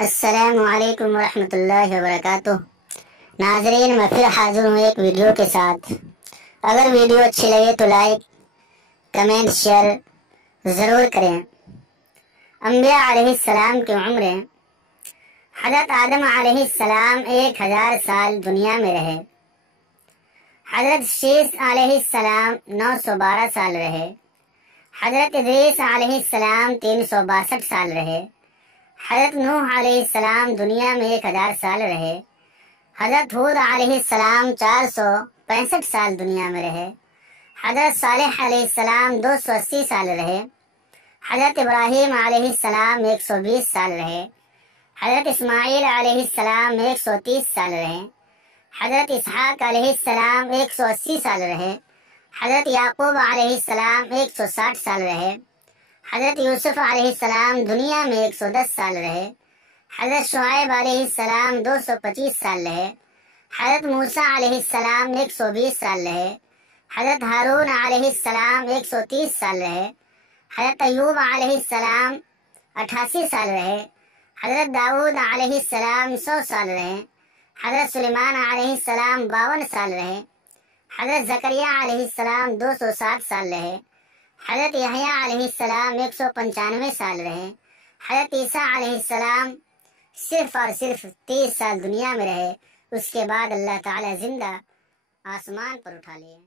السلام علیکم ورحمۃ اللہ وبرکاتہ۔ ناظرین، میں پھر حاضر ہوں ایک ویڈیو کے ساتھ۔ اگر ویڈیو اچھی لگے تو لائک کمنٹ شیئر ضرور کریں۔ انبیاء علیہ السلام کی عمریں: حضرت آدم علیہ السلام 1000 سال دنیا میں رہے۔ حضرت شیس علیہ السلام 912 سال رہے۔ حضرت ادریس علیہ السلام 362 سال رہے۔ حضرت نوح علیہ السلام دنیا میں 1000 سال رہے۔ حضرت ہود علیہ السلام 465 سال دنیا میں رہے۔ حضرت صالح علیہ السلام 280 سال رہے۔ حضرت ابراہیم علیہ السلام 120 سال رہے۔ حضرت اسماعیل علیہ السلام 130 سال رہے۔ حضرت اسحاق علیہ السلام 180 سال رہے۔ حضرت یعقوب علیہ السلام 160 سال رہے۔ حضرت یوسف علیہ السلام دنیا میں 110 سال رہے۔ حضرت شعیب علیہ السلام 225 سال رہے۔ حضرت موسیٰ علیہ السلام 120 سال رہے۔ حضرت ہارون علیہ السلام 130 سال رہے۔ حضرت ایوب علیہ السلام 88 سال رہے۔ حضرت داؤد علیہ السلام 100 سال رہے۔ حضرت سلیمان علیہ السلام 52 سال رہے۔ حضرت زکریا علیہ السلام 207 سال رہے۔ حضرت یحییٰ علیہ السلام 195 سال رہے۔ حضرت عیسیٰ علیہ السلام صرف اور صرف 30 سال دنیا میں رہے۔ اس کے بعد اللہ تعالی زندہ آسمان پر اٹھا لیے۔